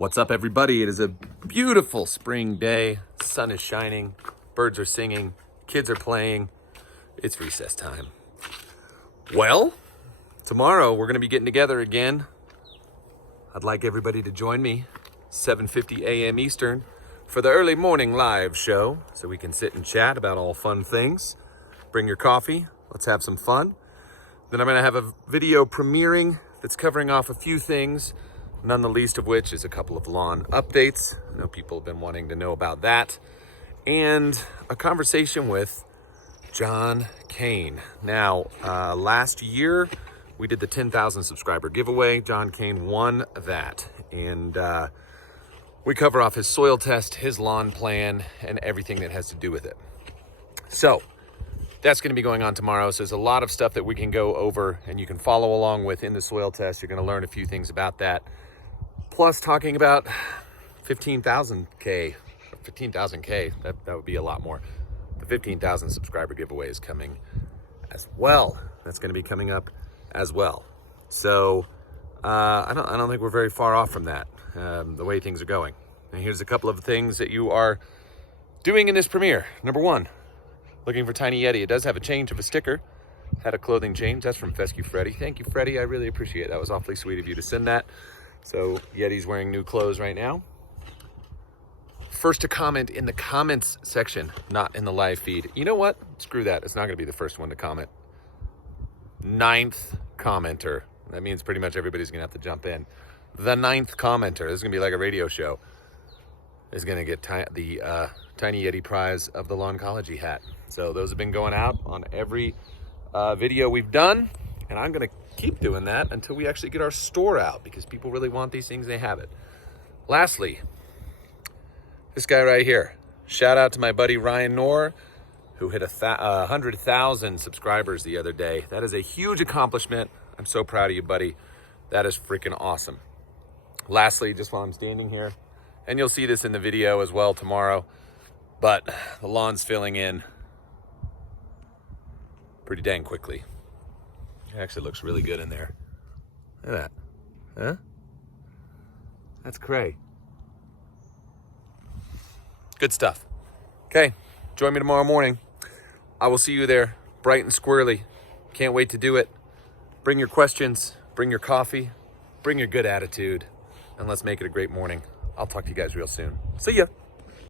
What's up, everybody? It is a beautiful spring day. Sun is shining, birds are singing, kids are playing. It's recess time. Well, tomorrow we're going to be getting together again. I'd like everybody to join me 7:50 a.m. Eastern for the early morning live show so we can sit and chat about all fun things. Bring your coffee. Let's have some fun. Then I'm going to have a video premiering that's covering off a few things, none the least of which is a couple of lawn updates. I know people have been wanting to know about that. And a conversation with John Kane. Now, last year we did the 10,000 subscriber giveaway. John Kane won that. And we cover off his soil test, his lawn plan, and everything that has to do with it. So that's going to be going on tomorrow. So there's a lot of stuff that we can go over and you can follow along with in the soil test. You're going to learn a few things about that. Plus talking about 15,000K, that would be a lot more. The 15,000 subscriber giveaway is coming as well. That's going to be coming up as well. So I don't think we're very far off from that, the way things are going. And here's a couple of things that you are doing in this premiere. Number one, looking for Tiny Yeti. It does have a change of a sticker. Had a clothing change. That's from Fescue Freddy. Thank you, Freddy. I really appreciate it. That was awfully sweet of you to send that. So Yeti's wearing new clothes right now. First to comment in the comments section, not in the live feed. You know what? Screw that. It's not going to be the first one to comment. 9th commenter. That means pretty much everybody's going to have to jump in. The 9th commenter. This is going to be like a radio show. Is going to get the Tiny Yeti prize of the Lawncology hat. So those have been going out on every video we've done. And I'm going to keep doing that until we actually get our store out because people really want these things. They have it. Lastly, this guy right here. Shout out to my buddy Ryan Knorr, who hit 100,000 subscribers the other day. That is a huge accomplishment. I'm so proud of you, buddy. That is freaking awesome. Lastly, just while I'm standing here, and you'll see this in the video as well tomorrow, but the lawn's filling in pretty dang quickly. It actually looks really good in there. Look at that. Huh? That's cray. Good stuff. Okay, join me tomorrow morning. I will see you there, bright and squirrely. Can't wait to do it. Bring your questions, bring your coffee, bring your good attitude, and let's make it a great morning. I'll talk to you guys real soon. See ya.